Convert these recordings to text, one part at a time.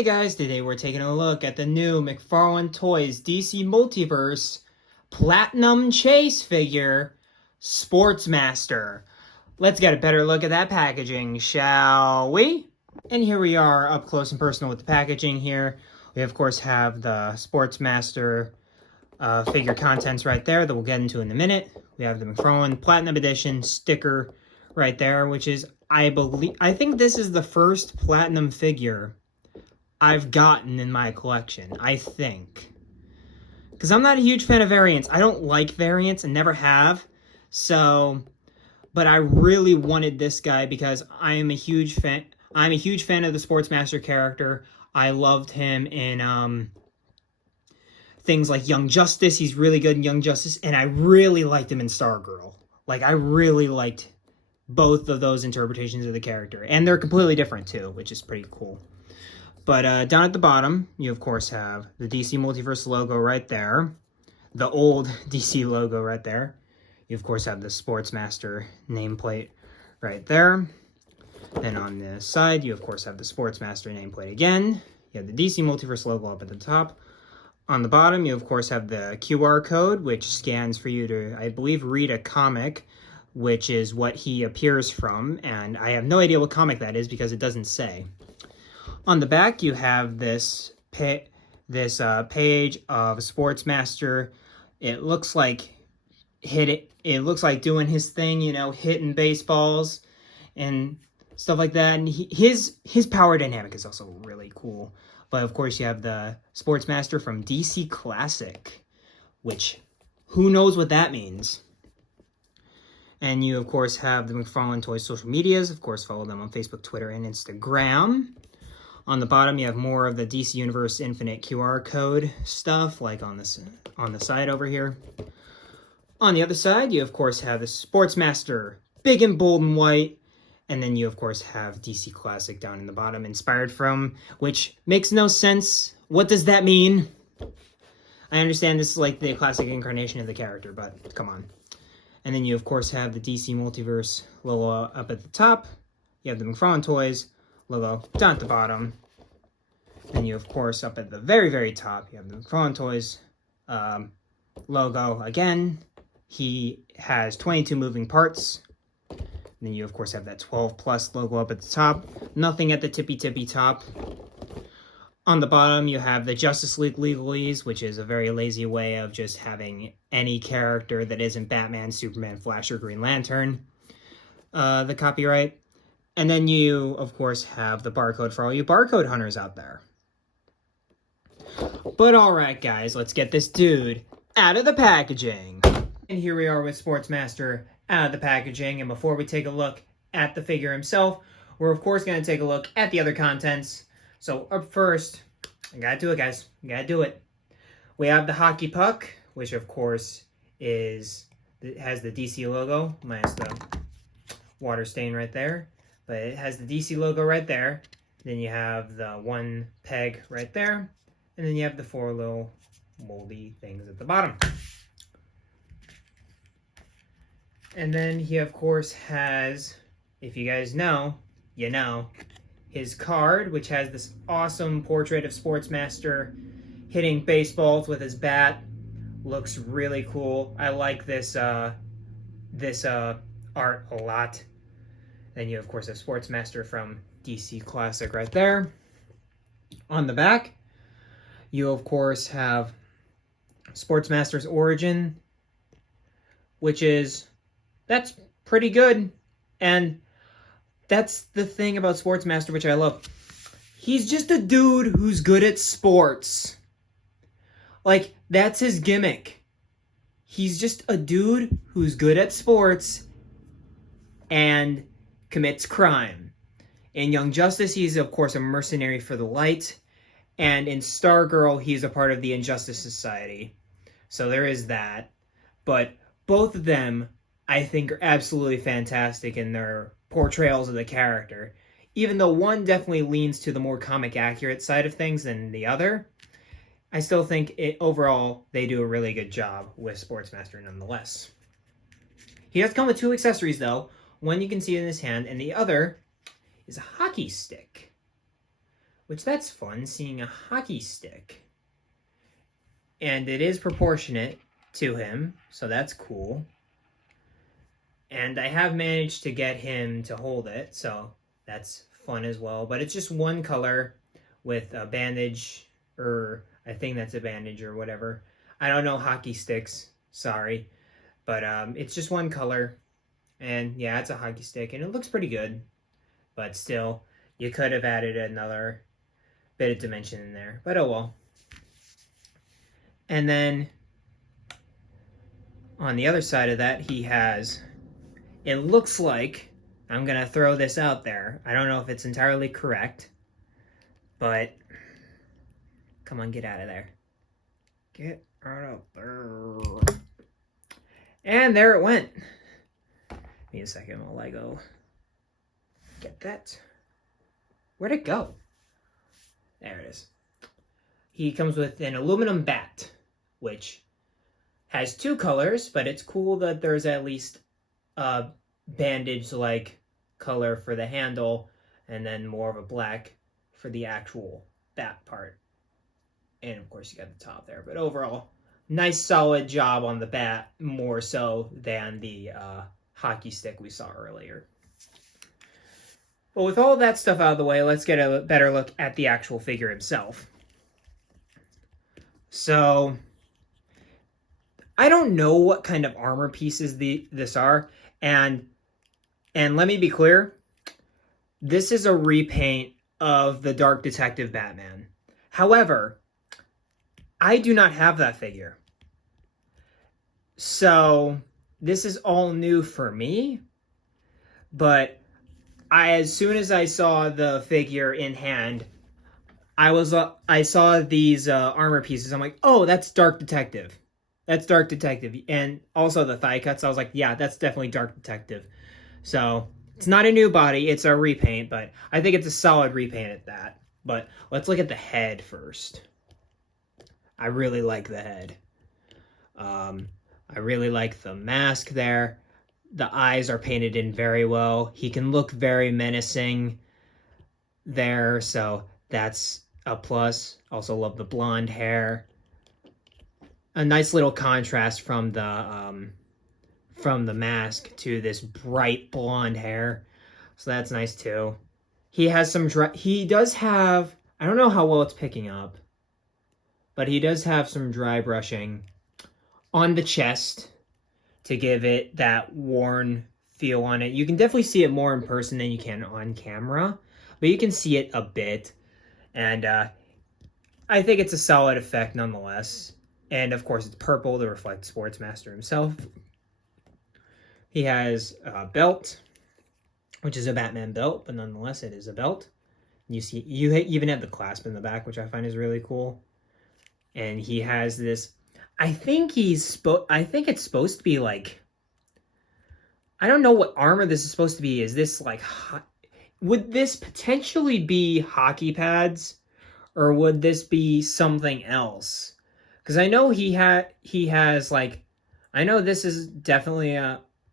Hey guys, today we're taking a look at the new McFarlane Toys DC Multiverse Platinum Chase figure, Sportsmaster. Let's get a better look at that packaging, shall we? And here we are up close and personal with the packaging here. We of course have the Sportsmaster figure contents right there that we'll get into in a minute. We have the McFarlane Platinum Edition sticker right there, which is, I think this is the first Platinum figure I've gotten in my collection, I think. Because I'm not a huge fan of variants. I don't like variants and never have. So, but I really wanted this guy because I am a huge fan. I'm a huge fan of the Sportsmaster character. I loved him in things like Young Justice. He's really good in Young Justice. And I really liked him in Stargirl. Like, I really liked both of those interpretations of the character. And they're completely different, too, which is pretty cool. But down at the bottom, you of course have the DC Multiverse logo right there. The old DC logo right there. You of course have the Sportsmaster nameplate right there. Then on the side, you of course have the Sportsmaster nameplate again. You have the DC Multiverse logo up at the top. On the bottom, you of course have the QR code, which scans for you to, I believe, read a comic, which is what he appears from. And I have no idea what comic that is because it doesn't say. On the back, you have this page of Sportsmaster. It looks like it looks like doing his thing, you know, hitting baseballs and stuff like that. And his power dynamic is also really cool. But of course, you have the Sportsmaster from DC Classic, which who knows what that means. And you of course have the McFarlane Toys social medias. Of course, follow them on Facebook, Twitter, and Instagram. On the bottom, you have more of the DC Universe Infinite QR code stuff, like on the side over here. On the other side, you of course have the Sportsmaster, big and bold and white, and then you of course have DC Classic down in the bottom, inspired from, which makes no sense. What does that mean? I understand this is like the classic incarnation of the character, but come on. And then you of course have the DC Multiverse logo up at the top. You have the McFarlane Toys logo down at the bottom. And you, of course, up at the very, very top, you have the McFarlane Toys logo again. He has 22 moving parts. And then you, of course, have that 12 plus logo up at the top. Nothing at the tippy top. On the bottom, you have the Justice League legalese, which is a very lazy way of just having any character that isn't Batman, Superman, Flash, or Green Lantern. The copyright. And then you, of course, have the barcode for all you barcode hunters out there. But alright guys, let's get this dude out of the packaging. And here we are with Sportsmaster out of the packaging. And before we take a look at the figure himself, we're of course going to take a look at the other contents. So up first, I gotta do it guys, I gotta do it. We have the hockey puck, which of course has the DC logo, minus the water stain right there. But it has the DC logo right there. Then you have the one peg right there. And then you have the four little moldy things at the bottom. And then he, of course, has, if you guys know, you know, his card, which has this awesome portrait of Sportsmaster hitting baseballs with his bat. Looks really cool. I like this art a lot. Then you, of course, have Sportsmaster from DC Classic right there. On the back, you, of course, have Sportsmaster's origin, which is, that's pretty good. And that's the thing about Sportsmaster, which I love. He's just a dude who's good at sports. Like, that's his gimmick. He's just a dude who's good at sports and commits crime. In Young Justice, he's of course a mercenary for the light. And in Stargirl, he's a part of the Injustice Society. So there is that. But both of them, I think, are absolutely fantastic in their portrayals of the character. Even though one definitely leans to the more comic accurate side of things than the other, I still think overall they do a really good job with Sportsmaster nonetheless. He does come with two accessories though. One you can see in his hand, and the other is a hockey stick, which that's fun, seeing a hockey stick. And it is proportionate to him, so that's cool. And I have managed to get him to hold it, so that's fun as well. But it's just one color with a bandage, or I think that's a bandage or whatever. I don't know hockey sticks, sorry. But it's just one color. And yeah, it's a hockey stick, and it looks pretty good. But still, you could have added another bit of dimension in there. But oh well. And then on the other side of that, he has, it looks like, I'm going to throw this out there. I don't know if it's entirely correct, but come on, get out of there. Get out of there. And there it went. Give me a second while I go get that. Where'd it go? There it is. He comes with an aluminum bat, which has two colors, but it's cool that there's at least a bandage-like color for the handle, and then more of a black for the actual bat part. And of course you got the top there, but overall, nice solid job on the bat, more so than the hockey stick we saw earlier. But with all that stuff out of the way, let's get a better look at the actual figure himself. So, I don't know what kind of armor pieces this are, and let me be clear, this is a repaint of the Dark Detective Batman. However, I do not have that figure. So, this is all new for me, but as soon as I saw the figure in hand, I saw these armor pieces. I'm like, oh, that's Dark Detective. That's Dark Detective. And also the thigh cuts, I was like, yeah, that's definitely Dark Detective. So, it's not a new body, it's a repaint, but I think it's a solid repaint at that. But let's look at the head first. I really like the head. I really like the mask there. The eyes are painted in very well. He can look very menacing there, so that's a plus. Also love the blonde hair. A nice little contrast from the mask to this bright blonde hair. So that's nice too. He has some he does have, I don't know how well it's picking up, but he does have some dry brushing on the chest to give it that worn feel on it. You can definitely see it more in person than you can on camera, but you can see it a bit. And I think it's a solid effect nonetheless. And of course it's purple to reflect Sportsmaster himself. He has a belt, which is a Batman belt, but nonetheless it is a belt. You see, you even have the clasp in the back, which I find is really cool. And he has this, I think it's supposed to be like, I don't know what armor this is supposed to be. Is this like, would this potentially be hockey pads, or would this be something else? Because I know he has like, I know this is definitely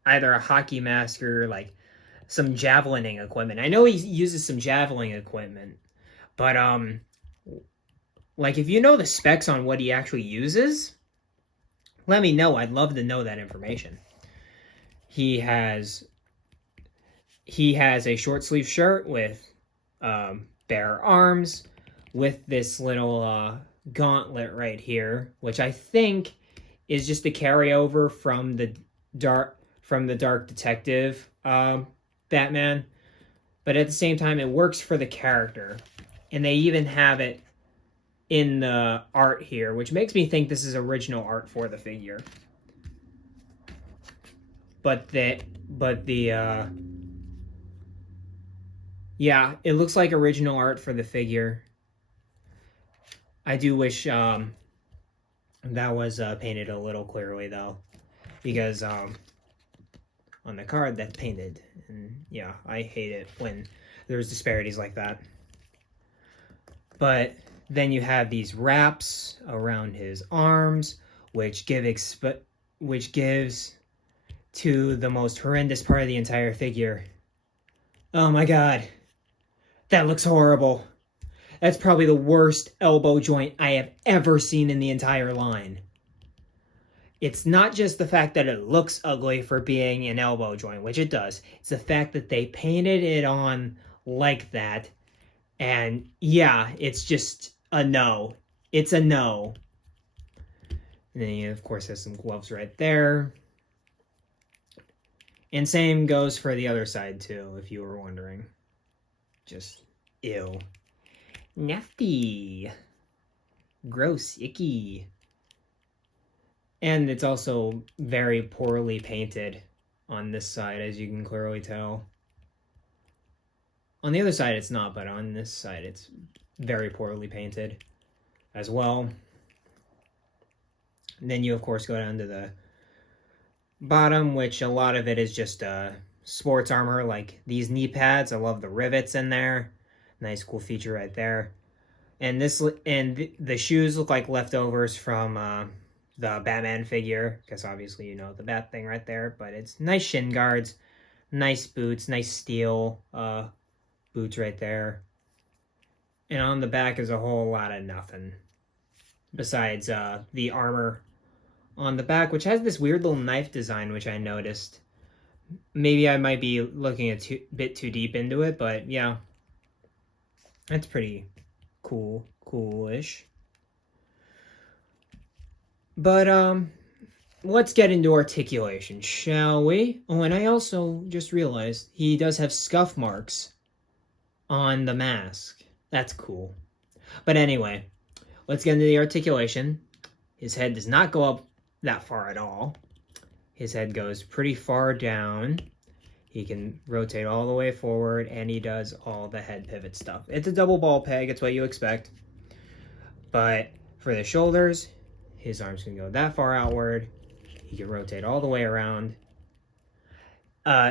either a hockey mask or like some javelining equipment. I know he uses some javelin equipment, but like if you know the specs on what he actually uses, let me know. I'd love to know that information. He has a short sleeve shirt with bare arms, with this little gauntlet right here, which I think is just a carryover from the Dark Detective Batman, but at the same time it works for the character, and they even have it in the art here, which makes me think this is original art for the figure. But yeah, it looks like original art for the figure. I do wish that was painted a little clearly though, because on the card that's painted, and yeah, I hate it when there's disparities like that. But then you have these wraps around his arms, which gives to the most horrendous part of the entire figure. Oh my god, that looks horrible. That's probably the worst elbow joint I have ever seen in the entire line. It's not just the fact that it looks ugly for being an elbow joint, which it does. It's the fact that they painted it on like that. And yeah, it's just a no. It's a no. And then you, of course, have some gloves right there. And same goes for the other side, too, if you were wondering. Just, ew. Nasty. Gross. Icky. And it's also very poorly painted on this side, as you can clearly tell. On the other side, it's not, but on this side, it's very poorly painted as well. And then you, of course, go down to the bottom, which a lot of it is just sports armor, like these knee pads. I love the rivets in there. Nice, cool feature right there. And the shoes look like leftovers from the Batman figure, because obviously you know the Bat thing right there. But it's nice shin guards, nice boots, nice steel boots right there. And on the back is a whole lot of nothing, besides the armor on the back, which has this weird little knife design, which I noticed. Maybe I might be looking a bit too deep into it, but yeah. That's pretty coolish. But, let's get into articulation, shall we? Oh, and I also just realized he does have scuff marks on the mask. That's cool. But anyway, let's get into the articulation. His head does not go up that far at all. His head goes pretty far down. He can rotate all the way forward, and he does all the head pivot stuff. It's a double ball peg. It's what you expect. But for the shoulders, his arms can go that far outward. He can rotate all the way around.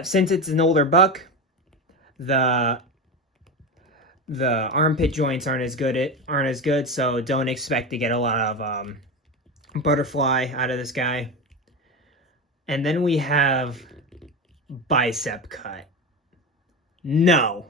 Since it's an older buck, the armpit joints aren't as good, so don't expect to get a lot of butterfly out of this guy. And then we have bicep cut. No.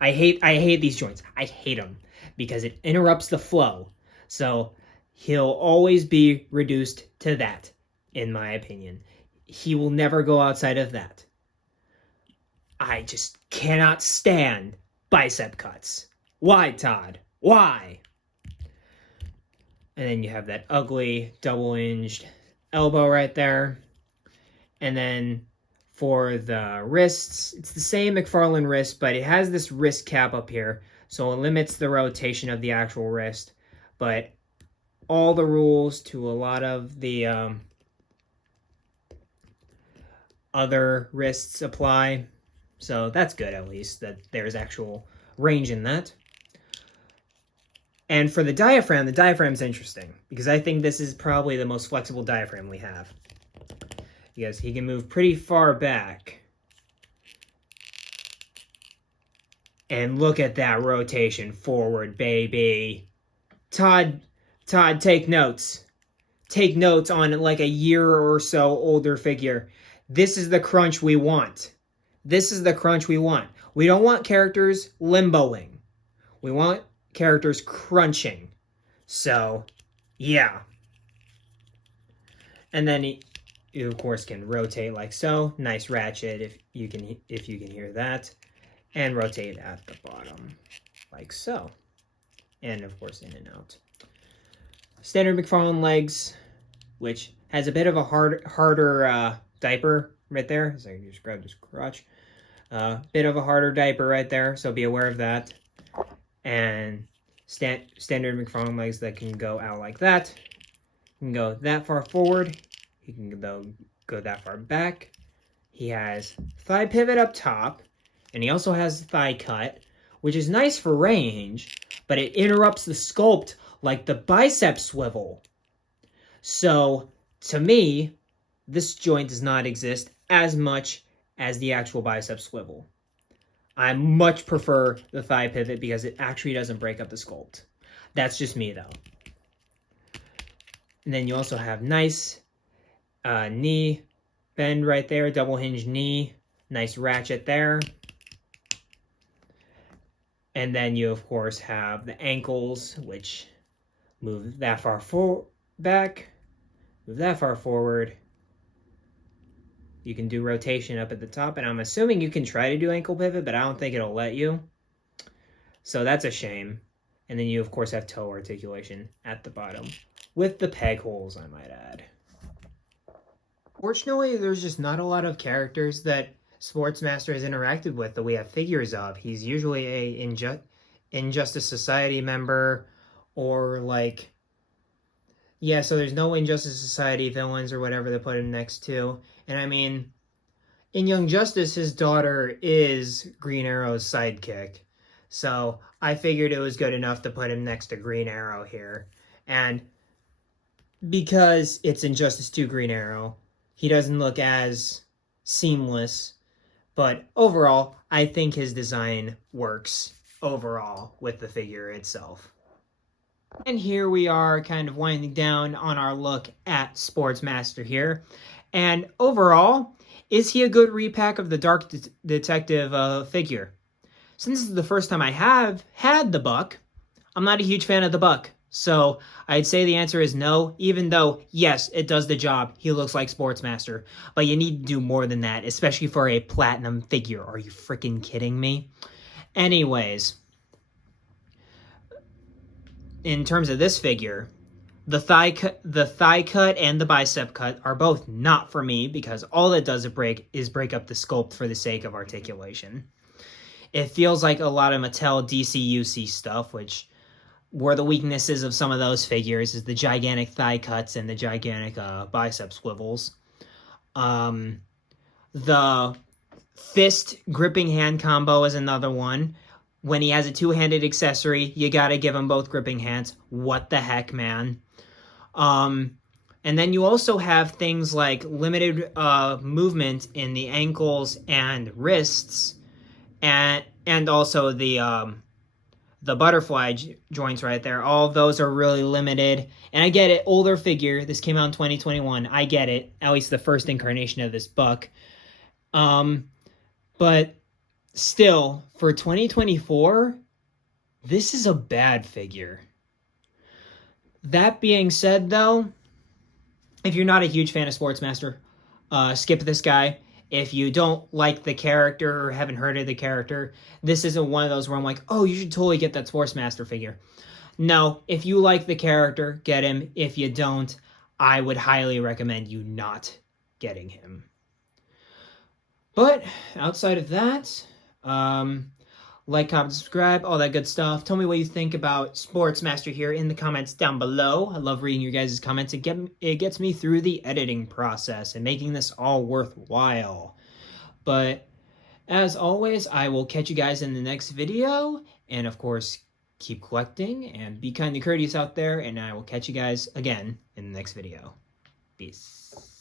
I hate these joints. I hate them because it interrupts the flow. So he'll always be reduced to that, in my opinion. He will never go outside of that. I just cannot stand bicep cuts. Why, Todd? Why? And then you have that ugly double-hinged elbow right there. And then for the wrists, it's the same McFarlane wrist, but it has this wrist cap up here, so it limits the rotation of the actual wrist. But all the rules to a lot of the other wrists apply. So that's good, at least, that there's actual range in that. And for the diaphragm's interesting, because I think this is probably the most flexible diaphragm we have. Because he can move pretty far back. And look at that rotation forward, baby. Todd, take notes. Take notes on like a year or so older figure. This is the crunch we want. This is the crunch we want. We don't want characters limboing. We want characters crunching. So, yeah. And then you of course can rotate like so. Nice ratchet if you can hear that. And rotate at the bottom like so. And of course in and out. Standard McFarlane legs, which has a bit of a harder diaper right there. So I can just grab this crotch. Bit of a harder diaper right there, so be aware of that. And standard McFarlane legs that can go out like that. You can go that far forward. He can go that far back. He has thigh pivot up top, and he also has thigh cut, which is nice for range, but it interrupts the sculpt like the bicep swivel. So, to me, this joint does not exist as much as the actual bicep swivel. I much prefer the thigh pivot because it actually doesn't break up the sculpt. That's just me, though. And then you also have nice knee bend right there, double hinge knee. Nice ratchet there. And then you, of course, have the ankles, which move that far back, move that far forward. You can do rotation up at the top, and I'm assuming you can try to do ankle pivot, but I don't think it'll let you. So that's a shame. And then you, of course, have toe articulation at the bottom, with the peg holes, I might add. Fortunately, there's just not a lot of characters that Sportsmaster has interacted with that we have figures of. He's usually a Injustice Society member, or like, yeah, so there's no Injustice Society villains or whatever they put him next to. And I mean, in Young Justice, his daughter is Green Arrow's sidekick. So I figured it was good enough to put him next to Green Arrow here. And because it's Injustice 2 Green Arrow, he doesn't look as seamless. But overall, I think his design works overall with the figure itself. And here we are kind of winding down on our look at Sportsmaster here. And overall, is he a good repack of the Dark Detective figure? Since this is the first time I have had the Buck, I'm not a huge fan of the Buck. So I'd say the answer is no, even though, yes, it does the job. He looks like Sportsmaster. But you need to do more than that, especially for a platinum figure. Are you freaking kidding me? Anyways, in terms of this figure, the thigh cut and the bicep cut are both not for me, because all it does is break up the sculpt for the sake of articulation. It feels like a lot of Mattel DCUC stuff, which were the weaknesses of some of those figures, is the gigantic thigh cuts and the gigantic bicep swivels. The fist gripping hand combo is another one. When he has a two-handed accessory, you gotta give him both gripping hands. What the heck, man? And then you also have things like limited movement in the ankles and wrists, and also the butterfly joints right there. All of those are really limited. And I get it, older figure. This came out in 2021. I get it. At least the first incarnation of this Buck. But still, for 2024, this is a bad figure. That being said, though, if you're not a huge fan of Sportsmaster, skip this guy. If you don't like the character or haven't heard of the character, this isn't one of those where I'm like, oh, you should totally get that Sportsmaster figure. No, if you like the character, get him. If you don't, I would highly recommend you not getting him. But outside of that, like, comment, subscribe, all that good stuff. Tell me what you think about Sportsmaster here in the comments down below. I love reading your guys' comments. It gets me through the editing process and making this all worthwhile. But as always, I will catch you guys in the next video. And of course, keep collecting and be kind and courteous out there. And I will catch you guys again in the next video. Peace.